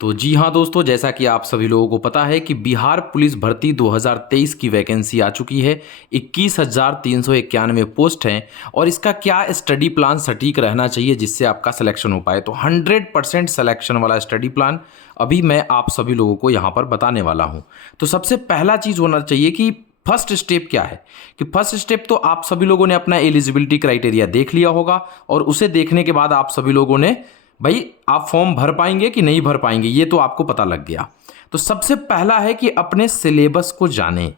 तो जी हाँ दोस्तों, जैसा कि आप सभी लोगों को पता है कि बिहार पुलिस भर्ती 2023 की वैकेंसी आ चुकी है। 21,391 पोस्ट हैं और इसका क्या स्टडी प्लान सटीक रहना चाहिए जिससे आपका सिलेक्शन हो पाए। तो 100% सिलेक्शन वाला स्टडी प्लान अभी मैं आप सभी लोगों को यहाँ पर बताने वाला हूँ। तो सबसे पहला चीज़ होना चाहिए कि फर्स्ट स्टेप क्या है, कि फर्स्ट स्टेप तो आप सभी लोगों ने अपना एलिजिबिलिटी क्राइटेरिया देख लिया होगा और उसे देखने के बाद आप सभी लोगों ने भाई आप फॉर्म भर पाएंगे कि नहीं भर पाएंगे ये तो आपको पता लग गया। तो सबसे पहला है कि अपने सिलेबस को जानें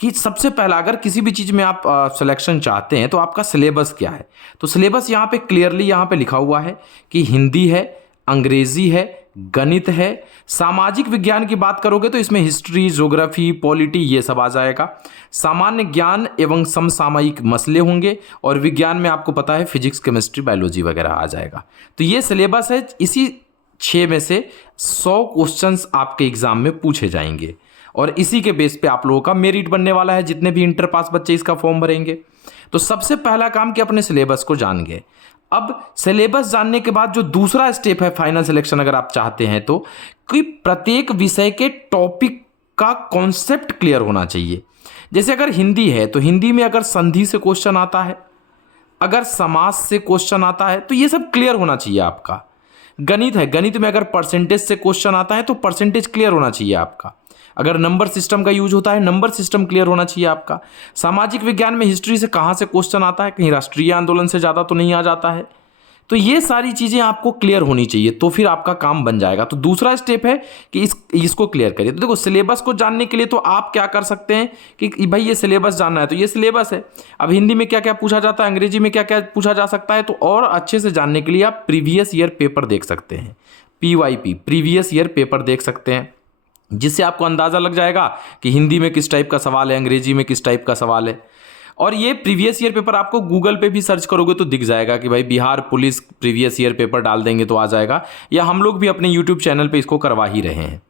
कि सबसे पहला अगर किसी भी चीज़ में आप सिलेक्शन चाहते हैं तो आपका सिलेबस क्या है। तो सिलेबस यहाँ पे क्लियरली यहाँ पे लिखा हुआ है कि हिंदी है, अंग्रेजी है, गणित है। सामाजिक विज्ञान की बात करोगे तो इसमें हिस्ट्री, ज्योग्राफी, पॉलिटी ये सब आ जाएगा। सामान्य ज्ञान एवं समसामयिक मसले होंगे और विज्ञान में आपको पता है फिजिक्स, केमिस्ट्री, बायोलॉजी वगैरह आ जाएगा। तो ये सिलेबस है। इसी 6 में से 100 क्वेश्चंस आपके एग्जाम में पूछे जाएंगे और इसी के बेस पे आप लोगों का मेरिट बनने वाला है जितने भी इंटर पास बच्चे इसका फॉर्म भरेंगे। तो सबसे पहला काम कि अपने सिलेबस को जान गए। अब सिलेबस जानने के बाद जो दूसरा स्टेप है फाइनल सिलेक्शन अगर आप चाहते हैं तो कि प्रत्येक विषय के टॉपिक का कॉन्सेप्ट क्लियर होना चाहिए। जैसे अगर हिंदी है तो हिंदी में अगर संधि से क्वेश्चन आता है, अगर समास से क्वेश्चन आता है तो ये सब क्लियर होना चाहिए आपका। गणित है, गणित में अगर परसेंटेज से क्वेश्चन आता है तो परसेंटेज क्लियर होना चाहिए आपका। अगर नंबर सिस्टम का यूज होता है नंबर सिस्टम क्लियर होना चाहिए आपका। सामाजिक विज्ञान में हिस्ट्री से कहाँ से क्वेश्चन आता है, कहीं राष्ट्रीय आंदोलन से ज़्यादा तो नहीं आ जाता है। तो ये सारी चीज़ें आपको क्लियर होनी चाहिए तो फिर आपका काम बन जाएगा। तो दूसरा स्टेप है कि इसको क्लियर करिए। तो देखो सिलेबस को जानने के लिए तो आप क्या कर सकते हैं कि भाई ये सिलेबस जानना है तो ये सिलेबस है। अब हिंदी में क्या क्या पूछा जाता है, अंग्रेजी में क्या क्या पूछा जा सकता है, तो और अच्छे से जानने के लिए आप प्रीवियस ईयर पेपर देख सकते हैं। PYP प्रीवियस ईयर पेपर देख सकते हैं जिससे आपको अंदाज़ा लग जाएगा कि हिंदी में किस टाइप का सवाल है, अंग्रेजी में किस टाइप का सवाल है। और ये प्रीवियस ईयर पेपर आपको गूगल पे भी सर्च करोगे तो दिख जाएगा कि भाई Bihar police previous year paper डाल देंगे तो आ जाएगा, या हम लोग भी अपने यूट्यूब चैनल पे इसको करवा ही रहे हैं।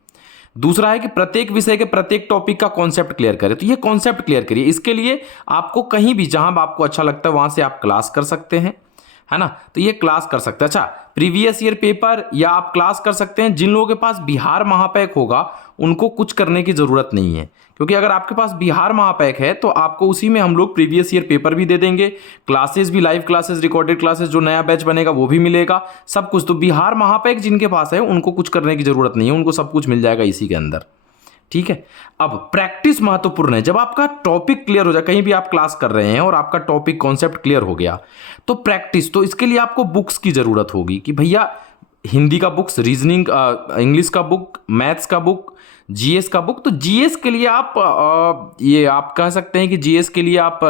दूसरा है कि प्रत्येक विषय के प्रत्येक टॉपिक का कॉन्सेप्ट क्लियर करें। तो ये कॉन्सेप्ट क्लियर करिए। इसके लिए आपको कहीं भी जहां आपको अच्छा लगता है वहां से आप क्लास कर सकते हैं, है ना। तो ये क्लास कर सकते हैं। अच्छा, प्रीवियस ईयर पेपर या आप क्लास कर सकते हैं। जिन लोगों के पास बिहार महापैक होगा उनको कुछ करने की ज़रूरत नहीं है, क्योंकि अगर आपके पास बिहार महापैक है तो आपको उसी में हम लोग प्रीवियस ईयर पेपर भी दे देंगे, क्लासेस भी, लाइव क्लासेस, रिकॉर्डेड क्लासेस, जो नया बैच बनेगा वो भी मिलेगा, सब कुछ। तो बिहार महापैक जिनके पास है उनको कुछ करने की ज़रूरत नहीं है, उनको सब कुछ मिल जाएगा इसी के अंदर। ठीक है। अब प्रैक्टिस महत्वपूर्ण है। जब आपका टॉपिक क्लियर हो जाए, कहीं भी आप क्लास कर रहे हैं और आपका टॉपिक कॉन्सेप्ट क्लियर हो गया तो प्रैक्टिस, तो इसके लिए आपको बुक्स की ज़रूरत होगी कि भैया हिंदी का बुक्स, रीजनिंग, इंग्लिश का बुक, मैथ्स का बुक, GS का बुक। तो GS के लिए आप ये आप कह सकते हैं कि GS के लिए आप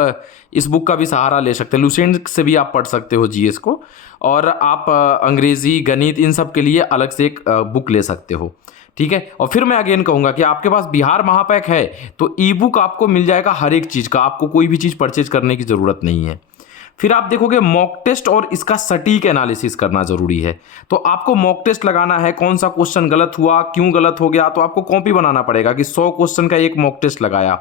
इस बुक का भी सहारा ले सकते हैं। लुसेंट से भी आप पढ़ सकते हो GS को, और आप अंग्रेजी, गणित, इन सब के लिए अलग से एक बुक ले सकते हो। ठीक है। और फिर मैं अगेन कहूँगा कि आपके पास बिहार महापैक है तो ई बुक आपको मिल जाएगा हर एक चीज़ का, आपको कोई भी चीज़ परचेज करने की ज़रूरत नहीं है। फिर आप देखोगे मॉक टेस्ट और इसका सटीक एनालिसिस करना ज़रूरी है। तो आपको मॉक टेस्ट लगाना है, कौन सा क्वेश्चन गलत हुआ, क्यों गलत हो गया, तो आपको कॉपी बनाना पड़ेगा कि 100 क्वेश्चन का एक मॉक टेस्ट लगाया।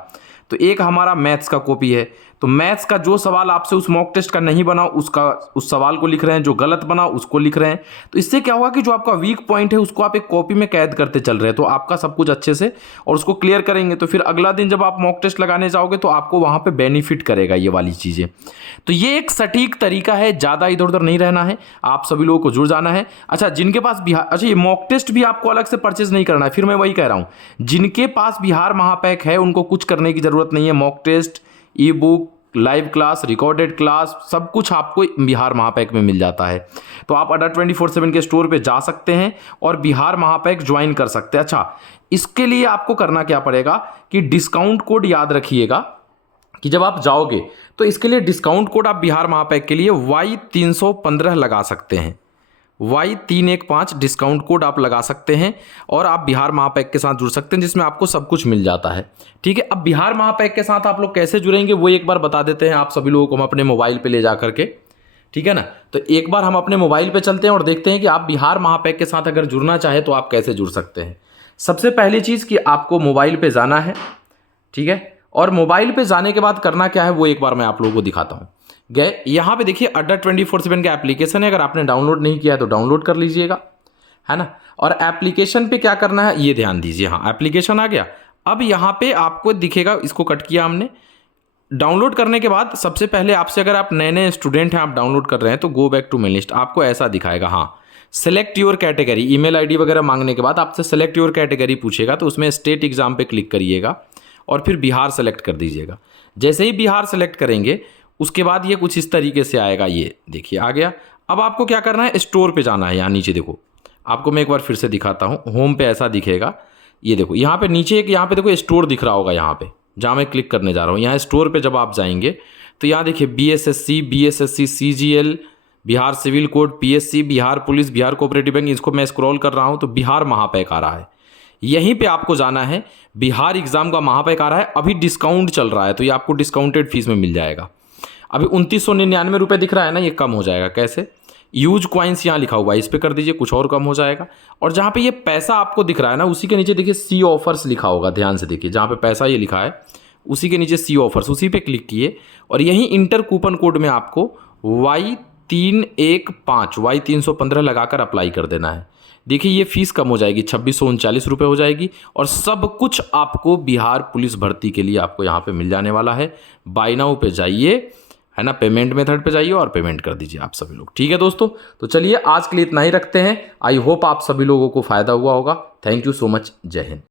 तो एक हमारा मैथ्स का कॉपी है, तो मैथ्स का जो सवाल आपसे उस मॉक टेस्ट का नहीं बना उसका उस सवाल को लिख रहे हैं, जो गलत बना उसको लिख रहे हैं। तो इससे क्या होगा कि जो आपका वीक पॉइंट है उसको आप एक कॉपी में कैद करते चल रहे हैं, तो आपका सब कुछ अच्छे से और उसको क्लियर करेंगे। तो फिर अगला दिन जब आप मॉक टेस्ट लगाने जाओगे तो आपको वहाँ पे बेनिफिट करेगा ये वाली चीज़ें। तो ये एक सटीक तरीका है, ज़्यादा इधर उधर नहीं रहना है, आप सभी लोगों को जुड़ जाना है। अच्छा, जिनके पास बिहार, अच्छा ये मॉक टेस्ट भी आपको अलग से परचेज नहीं करना है। फिर मैं वही कह रहा हूँ, जिनके पास बिहार महापैक है उनको कुछ करने की ज़रूरत नहीं है। Mock test, e book, live class, recorded class, सब कुछ आपको बिहार महापैक में मिल जाता है। तो आप अड्डा 24/7 के स्टोर पे जा सकते हैं और बिहार महापैक ज्वाइन कर सकते हैं। अच्छा, इसके लिए आपको करना क्या पड़ेगा कि डिस्काउंट कोड याद रखिएगा कि जब आप जाओगे तो इसके लिए डिस्काउंट कोड आप बिहार महापैक के लिए Y315 लगा सकते हैं। Y315 डिस्काउंट कोड आप लगा सकते हैं और आप बिहार महापैक के साथ जुड़ सकते हैं, जिसमें आपको सब कुछ मिल जाता है। ठीक है। अब बिहार महापैक के साथ आप लोग कैसे जुड़ेंगे वो एक बार बता देते हैं आप सभी लोगों को हम अपने मोबाइल पे ले जा करके। ठीक है ना। तो एक बार हम अपने मोबाइल पे चलते हैं और देखते हैं कि आप बिहार महापैक के साथ अगर जुड़ना चाहे तो आप कैसे जुड़ सकते हैं। सबसे पहली चीज़ कि आपको मोबाइल पर जाना है। ठीक है। और मोबाइल पर जाने के बाद करना क्या है वो एक बार मैं आप लोगों को दिखाता हूँ। गए यहाँ पे देखिए अड्डा 24/7 का एप्लीकेशन है, अगर आपने डाउनलोड नहीं किया है तो डाउनलोड कर लीजिएगा, है ना। और एप्लीकेशन पे क्या करना है ये ध्यान दीजिए। हाँ, एप्लीकेशन आ गया। अब यहाँ पे आपको दिखेगा, इसको कट किया हमने। डाउनलोड करने के बाद सबसे पहले आपसे, अगर आप नए नए स्टूडेंट हैं, आप डाउनलोड कर रहे हैं, तो go back to mail list, आपको ऐसा दिखाएगा। हाँ, select your category, email ID वगैरह मांगने के बाद आपसे सेलेक्ट योर कैटेगरी पूछेगा, तो उसमें स्टेट एग्जाम पे क्लिक करिएगा और फिर बिहार सेलेक्ट कर दीजिएगा। जैसे ही बिहार सेलेक्ट करेंगे उसके बाद ये कुछ इस तरीके से आएगा। ये देखिए आ गया। अब आपको क्या करना है, स्टोर पे जाना है। यहाँ नीचे देखो, आपको मैं एक बार फिर से दिखाता हूँ। होम पे ऐसा दिखेगा, ये देखो यहाँ पे नीचे एक, यहाँ पे देखो स्टोर दिख रहा होगा, यहाँ पे जहाँ मैं क्लिक करने जा रहा हूँ। यहाँ स्टोर पे जब आप जाएंगे तो यहाँ देखिए BSSC, CGL, Bihar civil code, PSC, Bihar police, Bihar cooperative bank, इसको मैं स्क्रॉल कर रहा हूँ तो बिहार महापैक आ रहा है। यहीं पे आपको जाना है, बिहार एग्जाम का महापैक आ रहा है। अभी डिस्काउंट चल रहा है तो ये आपको डिस्काउंटेड फीस में मिल जाएगा। अभी 2999 रुपये दिख रहा है ना, ये कम हो जाएगा। कैसे? यूज क्वाइंस यहाँ लिखा हुआ है, इस पर कर दीजिए, कुछ और कम हो जाएगा। और जहाँ पे ये पैसा आपको दिख रहा है ना, उसी के नीचे देखिए सी ऑफर्स लिखा होगा, ध्यान से देखिए, जहाँ पे पैसा ये लिखा है उसी के नीचे सी ऑफर्स, उसी पे क्लिक किए और यहीं इंटर कूपन कोड में आपको Y315 लगाकर अप्लाई कर देना है। देखिए ये फीस कम हो जाएगी, 2639 रुपये हो जाएगी और सब कुछ आपको बिहार पुलिस भर्ती के लिए आपको यहाँ पे मिल जाने वाला है। बाय नाउ पे जाइए, है ना, पेमेंट मेथड पे जाइए और पेमेंट कर दीजिए आप सभी लोग। ठीक है दोस्तों, तो चलिए आज के लिए इतना ही रखते हैं। आई होप आप सभी लोगों को फायदा हुआ होगा। Thank you so much. जय हिंद।